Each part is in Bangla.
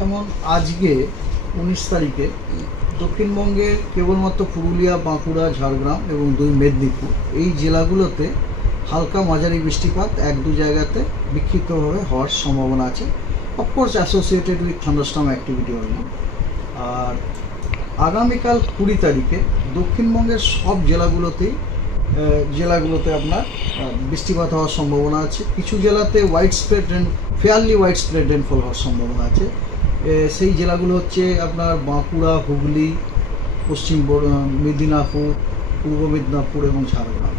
যেমন আজকে 19 তারিখে দক্ষিণবঙ্গের কেবলমাত্র পুরুলিয়া, বাঁকুড়া, ঝাড়গ্রাম এবং 2 মেদিনীপুর এই জেলাগুলোতে হালকা মাঝারি বৃষ্টিপাত 1-2 জায়গাতে বিক্ষিপ্তভাবে হওয়ার সম্ভাবনা আছে, of course associated with thunderstorm activity only. আর আগামীকাল 20 তারিখে দক্ষিণবঙ্গের সব জেলাগুলোতে আপনার বৃষ্টিপাত হওয়ার সম্ভাবনা আছে। কিছু জেলাতে ফেয়ারলি ওয়াইড স্প্রেড রেনফল হওয়ার সম্ভাবনা আছে। সেই জেলাগুলো হচ্ছে আপনার বাঁকুড়া, হুগলি, পশ্চিম মেদিনীপুর, পূর্ব মেদিনীপুর এবং ঝাড়গ্রাম।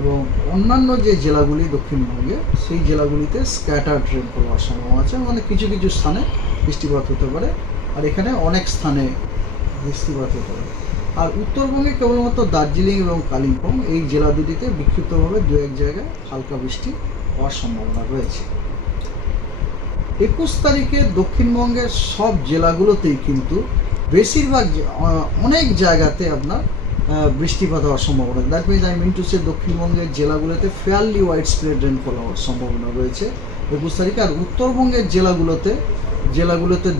এবং অন্যান্য যে জেলাগুলি দক্ষিণবঙ্গে সেই জেলাগুলিতে স্ক্যাটার্ড রেনফল হওয়ার সম্ভাবনা আছে, মানে কিছু কিছু স্থানে বৃষ্টিপাত হতে পারে, আর এখানে অনেক স্থানে বৃষ্টিপাত হতে পারে। আর উত্তরবঙ্গে কেবলমাত্র দার্জিলিং এবং কালিম্পং এই জেলা দুটিতে বিক্ষিপ্তভাবে 2-1 জায়গায় হালকা বৃষ্টি হওয়ার সম্ভাবনা রয়েছে। 21 তারিখে দক্ষিণবঙ্গের সব জেলাগুলোতেই কিন্তু বেশিরভাগ অনেক জায়গাতে আপনার বৃষ্টিপাত হওয়ার সম্ভাবনা। That means I mean to say দক্ষিণবঙ্গের জেলাগুলোতে ফেয়ারলি ওয়াইড স্প্রেড রেনফল হওয়ার সম্ভাবনা রয়েছে 21 তারিখে। আর উত্তরবঙ্গের জেলাগুলোতে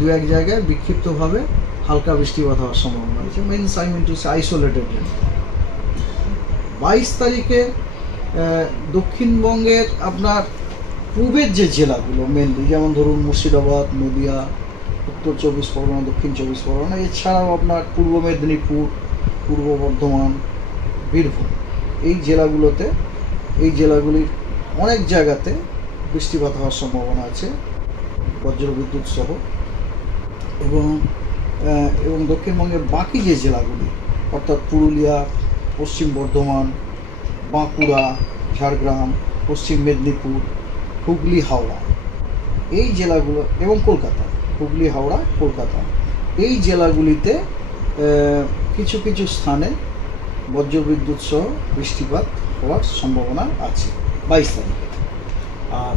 2-1 জায়গায় বিক্ষিপ্তভাবে হালকা বৃষ্টিপাত হওয়ার সম্ভাবনা রয়েছে, means I mean to say isolated rainfall. 22 তারিখে দক্ষিণবঙ্গের আপনার পূর্বের যে জেলাগুলো মেনলি, যেমন ধরুন মুর্শিদাবাদ, নদিয়া, উত্তর 24 পরগনা, দক্ষিণ 24 পরগনা, এছাড়াও আপনার পূর্ব মেদিনীপুর, পূর্ব বর্ধমান, বীরভূম এই জেলাগুলির অনেক জায়গাতে বৃষ্টিপাত হওয়ার সম্ভাবনা আছে বজ্রবিদ্যুৎ সহ। এবং দক্ষিণবঙ্গের বাকি যে জেলাগুলি অর্থাৎ পুরুলিয়া, পশ্চিম বর্ধমান, বাঁকুড়া, ঝাড়গ্রাম, পশ্চিম মেদিনীপুর, হুগলি, হাওড়া এই জেলাগুলো এবং কলকাতা, হুগলি, হাওড়া, কলকাতা এই জেলাগুলিতে কিছু কিছু স্থানে বজ্রবিদ্যুৎ সহ বৃষ্টিপাত হওয়ার সম্ভাবনা আছে 22 তারিখে। আর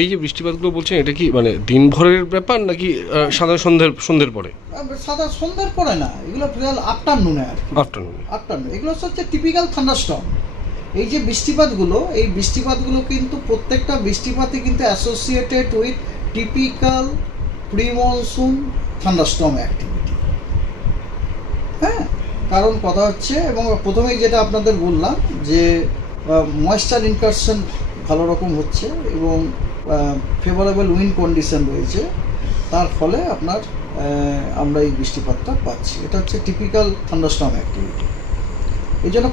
এই যে বৃষ্টিপাতগুলো বলছেন, এটা কি মানে দিনভরের ব্যাপার নাকি সাদা সন্ধ্যের পরে? সাদা সন্ধ্যার পরে না, এগুলো আফটারনুনে আর কি, আফটারনুন। এগুলো হচ্ছে টিপিক্যাল থান্ডারস্টর্ম। এই যে বৃষ্টিপাতগুলো কিন্তু প্রত্যেকটা বৃষ্টিপাতই কিন্তু associated with typical pre monsoon thunderstorm activity. হ্যাঁ, কারণ কথা হচ্ছে, এবং প্রথমেই যেটা আপনাদের বললাম যে ময়েশ্চার ইনকারশন ভালো রকম হচ্ছে এবং ফেভারেবল উইন্ড কন্ডিশন রয়েছে, তার ফলে আমরা এই বৃষ্টিপাতটা পাচ্ছি। এটা হচ্ছে টিপিক্যাল থান্ডারস্টর্ম অ্যাক্টিভিটি। এই জন্য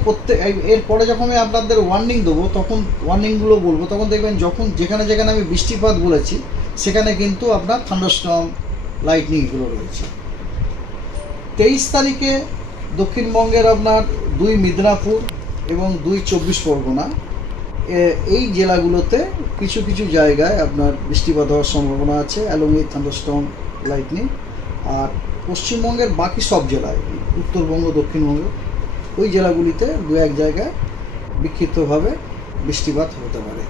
এরপরে যখন আমি আপনাদের ওয়ার্নিং দেবো, তখন ওয়ার্নিংগুলো বলবো, তখন দেখবেন যেখানে আমি বৃষ্টিপাত বলেছি সেখানে কিন্তু আপনার থান্ডারস্টর্ম লাইটনিংগুলো রয়েছে। 23 তারিখে দক্ষিণবঙ্গের আপনার 2 মেদিনীপুর এবং 2 24 পরগনা এই জেলাগুলোতে কিছু কিছু জায়গায় আপনার বৃষ্টিপাত হওয়ার সম্ভাবনা আছে অ্যালং উইথ থান্ডারস্টর্ম লাইটনিং। আর পশ্চিমবঙ্গের বাকি সব জেলায়, উত্তরবঙ্গ, দক্ষিণবঙ্গ ওই জেলাগুলিতে 2-1 জায়গায় বিক্ষিপ্তভাবে বৃষ্টিপাত হতে পারে।